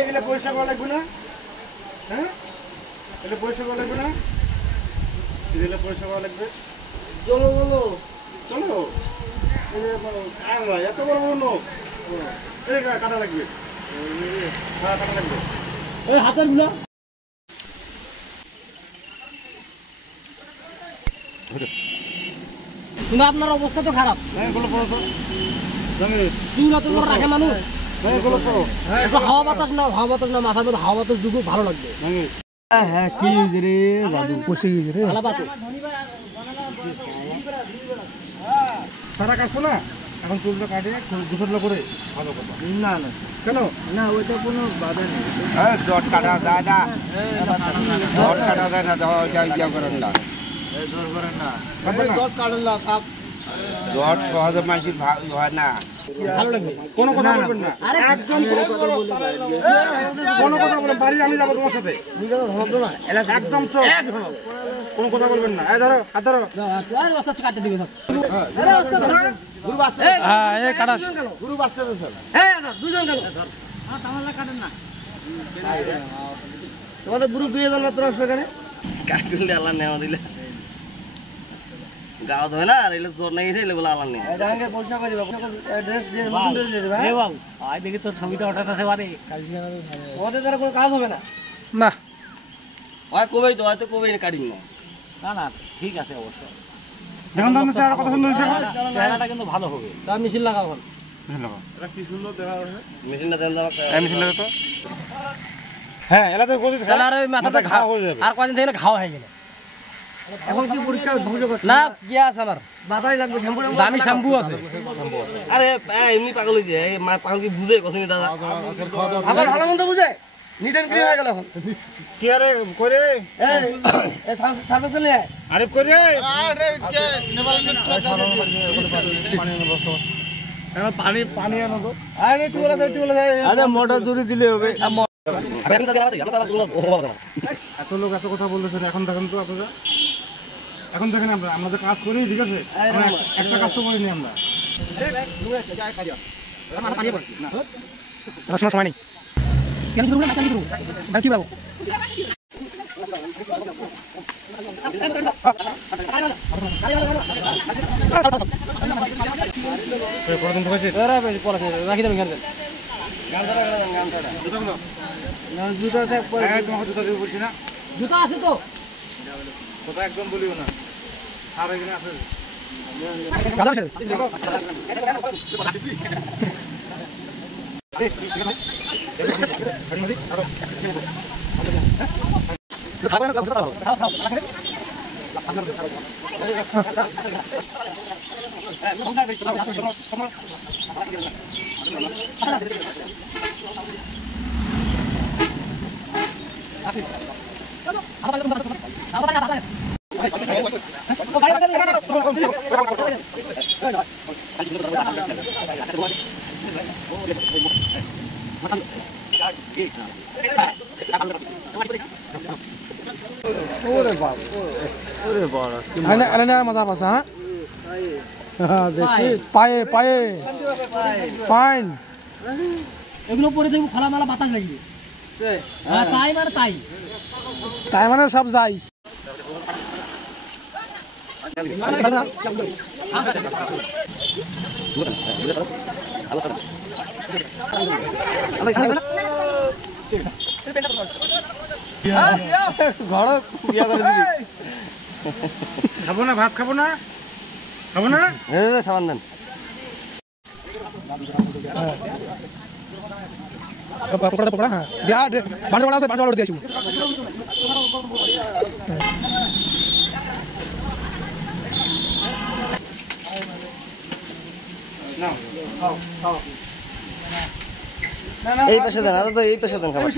এগুলো পয়সা করা লাগবে না? হ্যাঁ, এগুলো পয়সা করা লাগবে না? এগুলো পয়সা করা লাগবে। চলো বলো, চলো। এত বড় বড় লোক, কাটা লাগবে। হ্যাঁ, কাটা লাগবে। ওই হাতের গুলা কিন্তু আপনার অবস্থা তো খারাপ। রাখে মানুষ হাওয়া বাতাস না, হাওয়া বাতাস না, মাথার মধ্যে হাওয়া বাতাস দুটো ভালো লাগবে। হ্যাঁ কি রে দাদু পয়সা গেছে রে সারা কাটছো না এখন, চুলটা কাটিয়ে গোসল করে ভালো কথা। না না কেন না, ওইটা কোনো বাধা নেই। জট কাটা যায় না, জট কাটা যায় না, ইয়া করেন না, জোর করেন না, জট কাটেন না, জট সহজে মানুষের হয় না। ভালো লাগবে। কোনো কথা বলবেন না, একদম কোনো কথা বলবেন। বাড়ি আমি যাবো তোমার সাথে, একদম চোখ, কোনো কথা বলবেন না। এই ধরো, হাত ধরো। কাটতে দিবে তোমাদের গুরু 2000 মাত্র আসবে এখানে। কাটুলে আল্লাহ নেওয়া দিলে গাও ধরে না, আর এলে জোর নাই রে বলে আল্লাহ নেই। ডাঙ্গে পয়সা করে অ্যাড্রেস দিয়ে নতুন ড্রেস দিয়ে দেবে। বাবু আই দেখি তো ছবিটা ওঠাতে আছে বাড়ি, ওদের দ্বারা কোনো কাজ হবে না। না ওই কবেই তো, হয়তো কবেই কাটিং না। না না ঠিক আছে অবশ্য। দেখুন তো স্যার কথা শুনতে হচ্ছে, চেহারাটা কিন্তু ভালো হবে। তার মেশিন লাগাবো। এটা কি সুন্দর দেখা যাচ্ছে। মেশিনটা দেন দাও, মেশিন লাগা তো। হ্যাঁ, এলা তো গোজি শালা রে মাথাটা ঘাও হয়ে যাবে। আর কয়দিন থেকে ঘাও হয়ে গেল। এখন কি পরীক্ষা ধ্বংস করতে না কি আছে আমার বাতাই লাগবে, শ্যাম্পু দামি শ্যাম্পু আছে। আরে এমনি পাগল হইছে, এই মা পাগল কি বুঝে কত দাদা, আবার ভালো মন্দ বুঝে নিট এন্ড ক্লিন হয়ে গেল। এখন কি আরে করে এই সার্ভিস চলে আরে করে পানি পানি আনো তো। আরে টিউবওয়েল আরে মোটর জুড়ি দিলে হবে। এত লোক এত কথা বলতেছেন, এখন দেখেন তো আপনারা, এখন দেখেন আমরা তো কাজ করি, ঠিক আছে, একটা কাজ তো করিনি আমরা। সময় নেই কেন করবো না, কেন করবো কি পাবো। রাখি দেবেন জুতা আছে তো, কথা একদম বলিও না, আর এখানে আছে। মজা পাচ্ছা, হ্যাঁ দেখি পায়ে পায়ে ফাইন। এগুলো পরে দেখবো খোলা মেলা বাতাস লাগবে। তাই মানে তাই, তাই মানে সব যাই। খাবো না, ভাত খাবো না, খাবো না, সাবান দেন। এই পাশে দেন, আর তো এই পাশে দেন খাবার।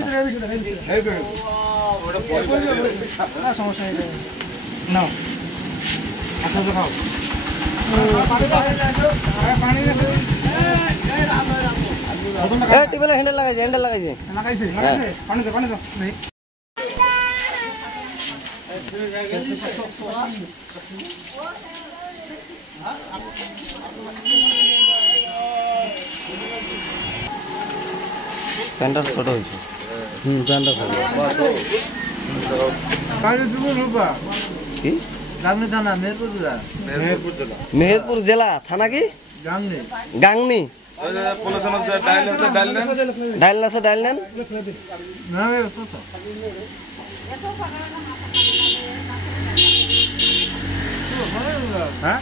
সমস্যা নেই। নাও আচ্ছা তো খাও। টিউবওয়েলে হ্যান্ডেল লাগাইছে, হ্যান্ডেল লাগাইছে, লাগাইছে পানি দাও, পানি দাও। প্যান্টটা ছোট হয়েছে। প্যান্টটা ভালো। কাজে দিব রূপা কি গাংনি থানা মেহেরপুর জেলা মেহেরপুর জেলা থানা কি গাংনি গাংনি ডাইল আছে ডাইল নেন না কত হ্যাঁ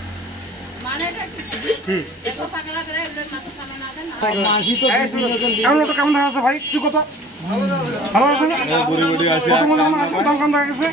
কেমন তো কেমন দেখা যাচ্ছে ভাই তুই কত ভালো আছে না কত মজা আছে দাম কম দেখা গেছে